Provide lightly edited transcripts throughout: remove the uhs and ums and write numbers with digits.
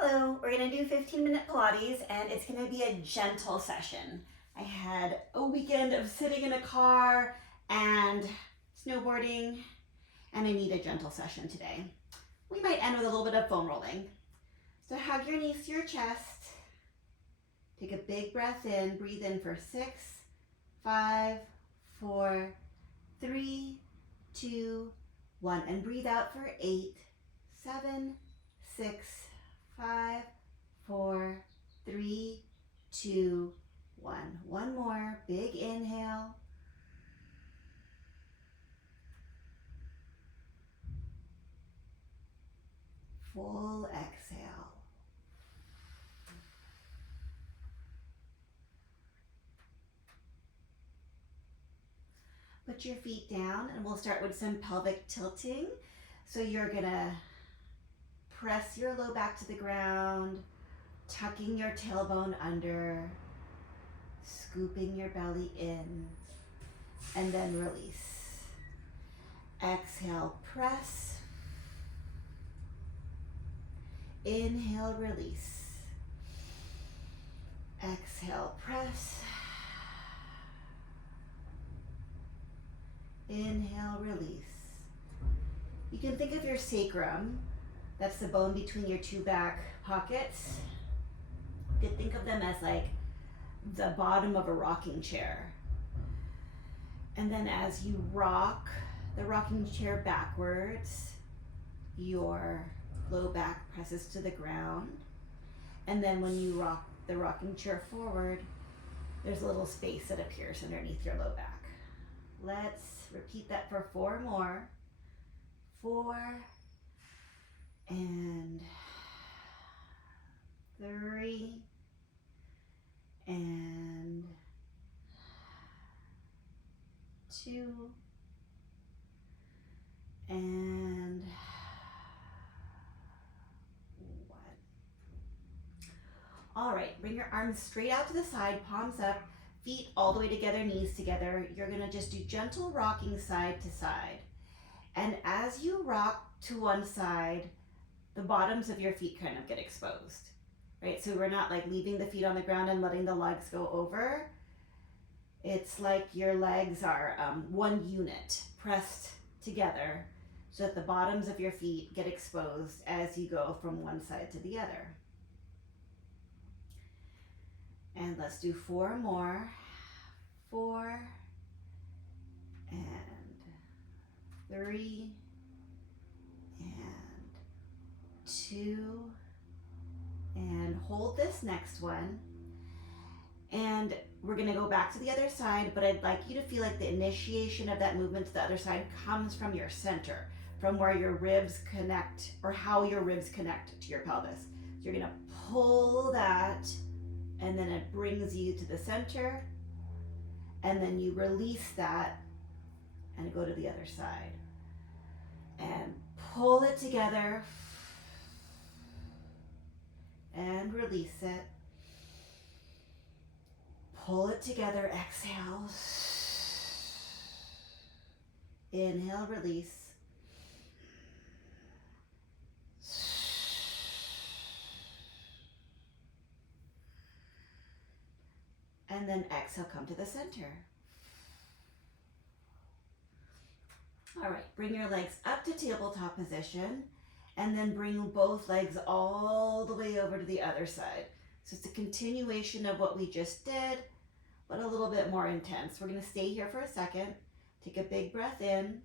Hello, we're gonna do 15-minute Pilates and it's gonna be a gentle session. I had a weekend of sitting in a car and snowboarding and I need a gentle session today. We might end with a little bit of foam rolling. So hug your knees to your chest. Take a big breath in, breathe in for 6, 5, 4, 3, 2, 1, and breathe out for 8, 7, 6, 5, 4, 3, 2, 1. One more, big inhale. Full exhale. Put your feet down and we'll start with some pelvic tilting. So you're gonna press your low back to the ground, tucking your tailbone under, scooping your belly in, and then release. Exhale, press. Inhale, release. Exhale, press. Inhale, release. You can think of your sacrum, that's the bone between your two back pockets. You could think of them as like the bottom of a rocking chair. And then as you rock the rocking chair backwards, your low back presses to the ground. And then when you rock the rocking chair forward, there's a little space that appears underneath your low back. Let's repeat that for 4 more. 4 and 3 and 2 and 1. All right, bring your arms straight out to the side, palms up, feet all the way together, knees together. You're gonna just do gentle rocking side to side. And as you rock to one side, the bottoms of your feet kind of get exposed, right? So we're not like leaving the feet on the ground and letting the legs go over. It's like your legs are one unit pressed together so that the bottoms of your feet get exposed as you go from one side to the other. And let's do 4 more. 4 and 3 and 2 and hold this next one. And we're gonna go back to the other side, but I'd like you to feel like the initiation of that movement to the other side comes from your center, from where your ribs connect, or how your ribs connect to your pelvis. So you're gonna pull that, and then it brings you to the center, and then you release that and go to the other side. And pull it together and release it. Pull it together, exhale. Inhale, release. And then exhale, come to the center. All right, bring your legs up to tabletop position and then bring both legs all the way over to the other side. So it's a continuation of what we just did, but a little bit more intense. We're gonna stay here for a second. Take a big breath in.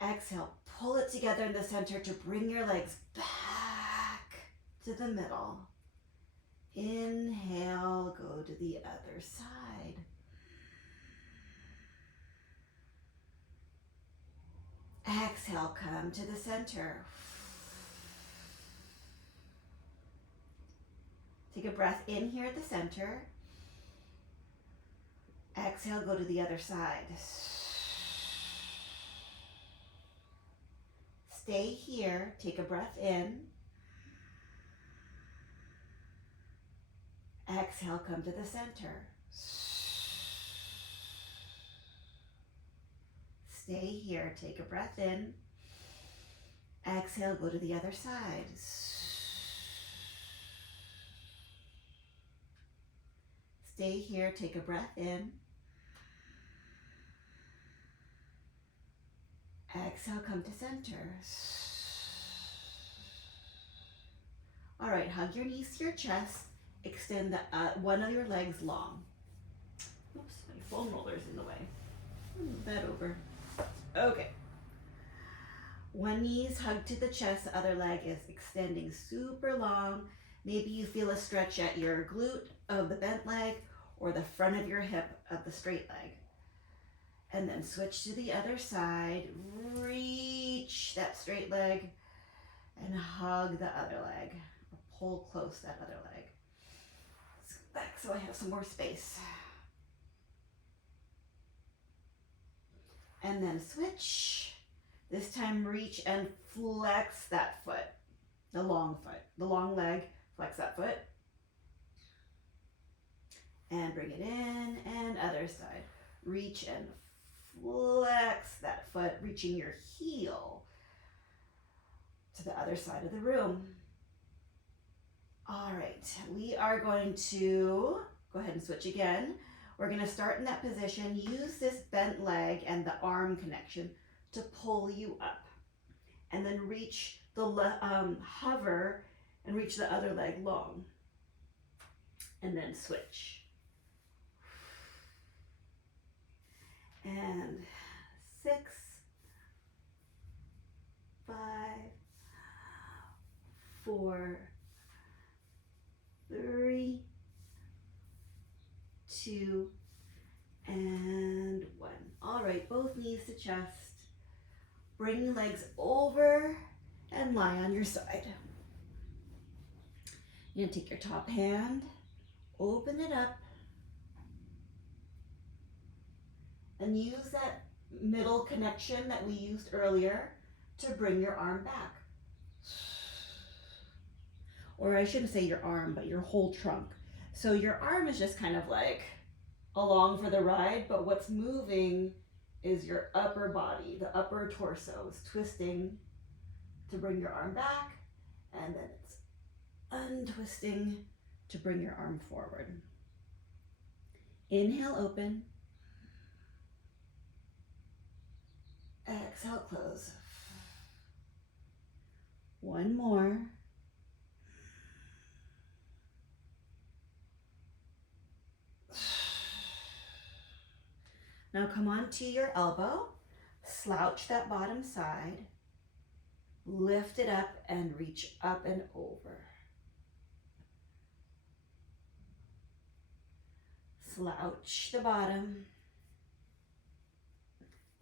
Exhale, pull it together in the center to bring your legs back to the middle. Inhale, go to the other side. Exhale, come to the center. Take a breath in here at the center. Exhale, go to the other side. Stay here, take a breath in. Exhale, come to the center. Stay here, take a breath in. Exhale, go to the other side. Stay here, take a breath in. Exhale, come to center. All right, hug your knees to your chest. Extend one of your legs long. Oops, my foam roller's in the way. Move that over. Okay. One knee is hugged to the chest, the other leg is extending super long. Maybe you feel a stretch at your glute of the bent leg or the front of your hip of the straight leg. And then switch to the other side. Reach that straight leg and hug the other leg. Or pull close that other leg. Let's go back so I have some more space. And then switch. This time reach and flex that foot, the long leg, flex that foot. And bring it in, and other side. Reach and flex that foot, reaching your heel to the other side of the room. All right, we are going to go ahead and switch again. We're going to start in that position. Use this bent leg and the arm connection to pull you up, and then reach the hover and reach the other leg long, and then switch. And 6, 5, 4, 3, 2, and 1. All right, both knees to chest. Bring legs over and lie on your side. You're gonna take your top hand, open it up, and use that middle connection that we used earlier to bring your arm back. Or I shouldn't say your arm, but your whole trunk. So your arm is just kind of like along for the ride, but what's moving is your upper body, the upper torso is twisting to bring your arm back, and then it's untwisting to bring your arm forward. Inhale, open. Exhale, close. One more. Now come onto your elbow, slouch that bottom side, lift it up and reach up and over. Slouch the bottom.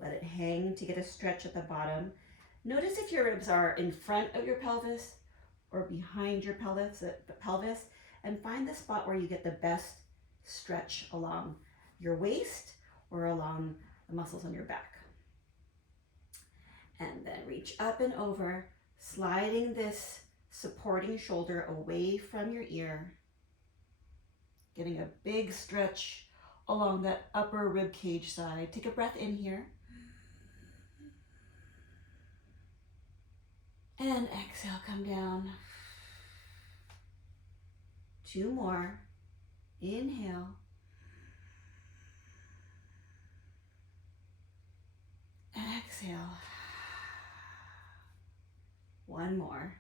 Let it hang to get a stretch at the bottom. Notice if your ribs are in front of your pelvis or behind your pelvis, and find the spot where you get the best stretch along your waist or along the muscles on your back. And then reach up and over, sliding this supporting shoulder away from your ear, getting a big stretch along that upper rib cage side. Take a breath in here. And exhale, come down. 2 more. Inhale. Exhale. 1 more.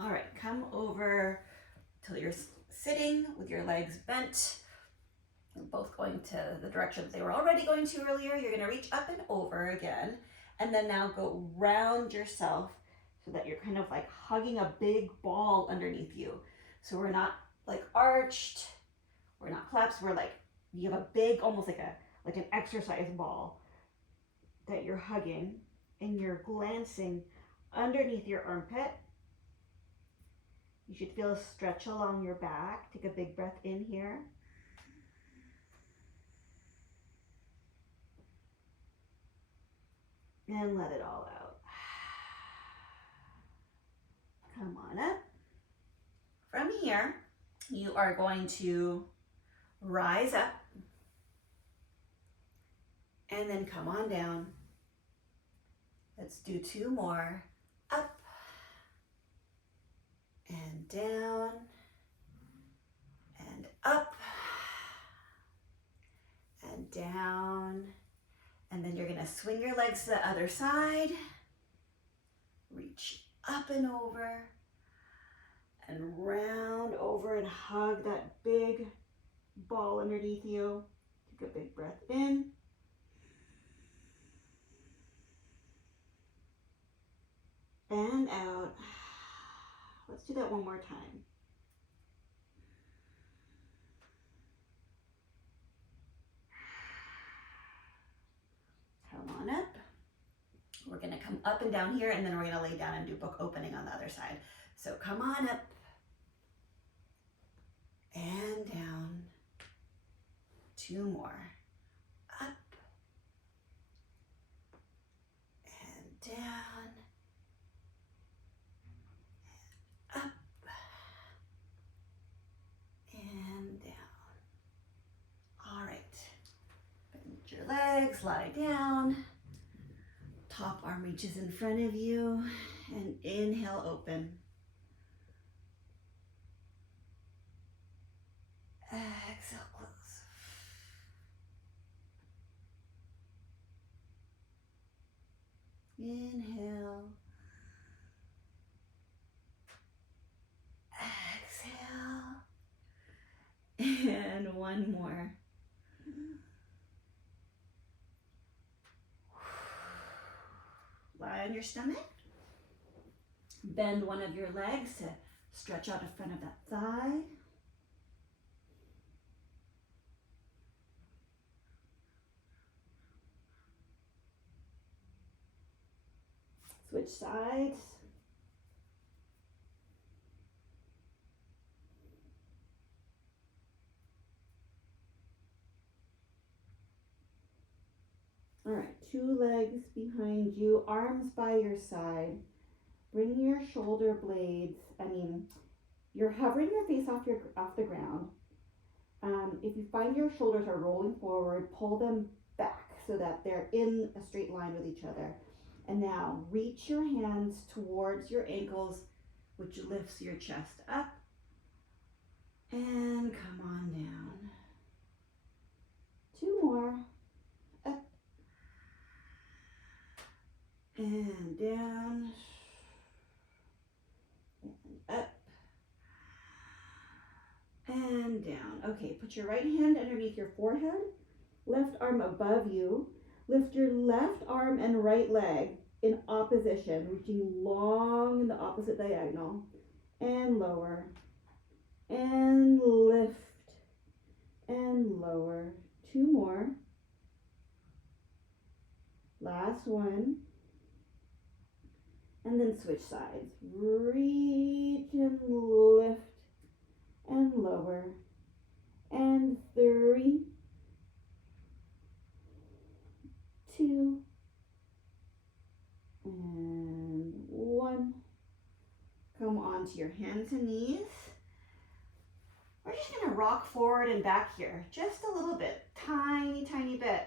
All right, come over till you're sitting with your legs bent, both going to the direction they were already going to earlier. You're gonna reach up and over again, and then now go round yourself so that you're kind of like hugging a big ball underneath you. So we're not like arched, we're not collapsed, we're like, you have a big, almost like an exercise ball that you're hugging, and you're glancing underneath your armpit. You should feel a stretch along your back. Take a big breath in here. And let it all out. Come on up. From here, you are going to rise up and then come on down. Let's do 2 more. Up and down and up and down. And then you're gonna swing your legs to the other side. Reach up and over and round over and hug that big ball underneath you. Take a big breath in. And out. Let's do that one more time. Come on up. We're gonna come up and down here, and then we're gonna lay down and do book opening on the other side. So come on up and down. 2 more. Up and down. Up and down. All right. Bend your legs, lie down. Top arm reaches in front of you, and inhale, open. Exhale, close. Inhale. Exhale. And one more. Lie on your stomach. Bend one of your legs to stretch out in front of that thigh. Switch sides. All right, 2 legs behind you, arms by your side. Bring your shoulder blades, you're hovering your face off the ground. If you find your shoulders are rolling forward, pull them back so that they're in a straight line with each other. And now reach your hands towards your ankles, which lifts your chest up. And come on down. 2 more. Up and down. And up. And down. Okay, put your right hand underneath your forehead, left arm above you. Lift your left arm and right leg in opposition, reaching long in the opposite diagonal, and lower, and lift, and lower. 2 more. Last one. And then switch sides. Reach and lift and lower. And 3, 2, and 1. Come onto your hands and knees. We're just gonna rock forward and back here, just a little bit, tiny, tiny bit.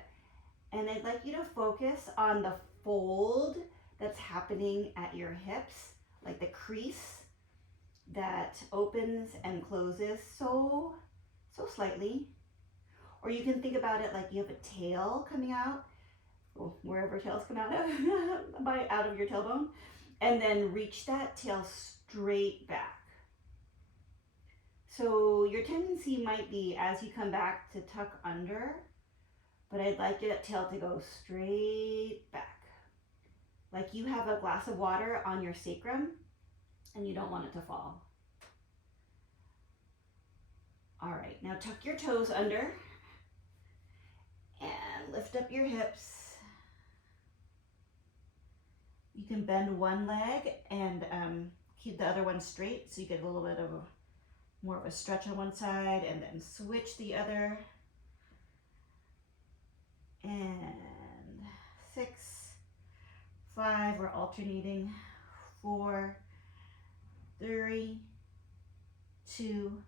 And I'd like you to focus on the fold that's happening at your hips, like the crease that opens and closes so slightly. Or you can think about it like you have a tail coming out, wherever tails come out of, out of your tailbone, and then reach that tail straight back. So your tendency might be, as you come back, to tuck under, but I'd like that tail to go straight back. Like you have a glass of water on your sacrum and you don't want it to fall. All right, now tuck your toes under and lift up your hips. You can bend one leg and keep the other one straight so you get a little bit of more of a stretch on one side, and then switch the other. And 6, 5, we're alternating. 4, 3, 2,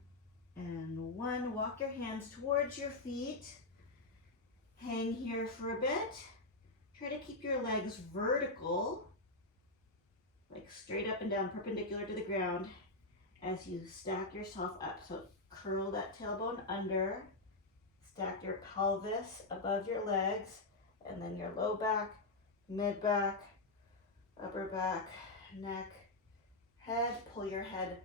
and 1. Walk your hands towards your feet Hang here for a bit. Try to keep your legs vertical, like straight up and down, perpendicular to the ground as you stack yourself up. So curl that tailbone under, stack your pelvis above your legs, and then your low back, mid back, upper back, neck, head. Pull your head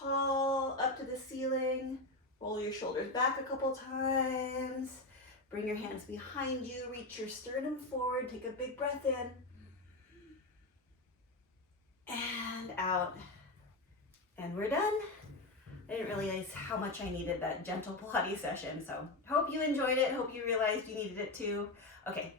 tall up to the ceiling. Roll your shoulders back a couple times. Bring your hands behind you. Reach your sternum forward. Take a big breath in. And out. And we're done. I didn't realize how much I needed that gentle Pilates session, so hope you enjoyed it. Hope you realized you needed it too. Okay,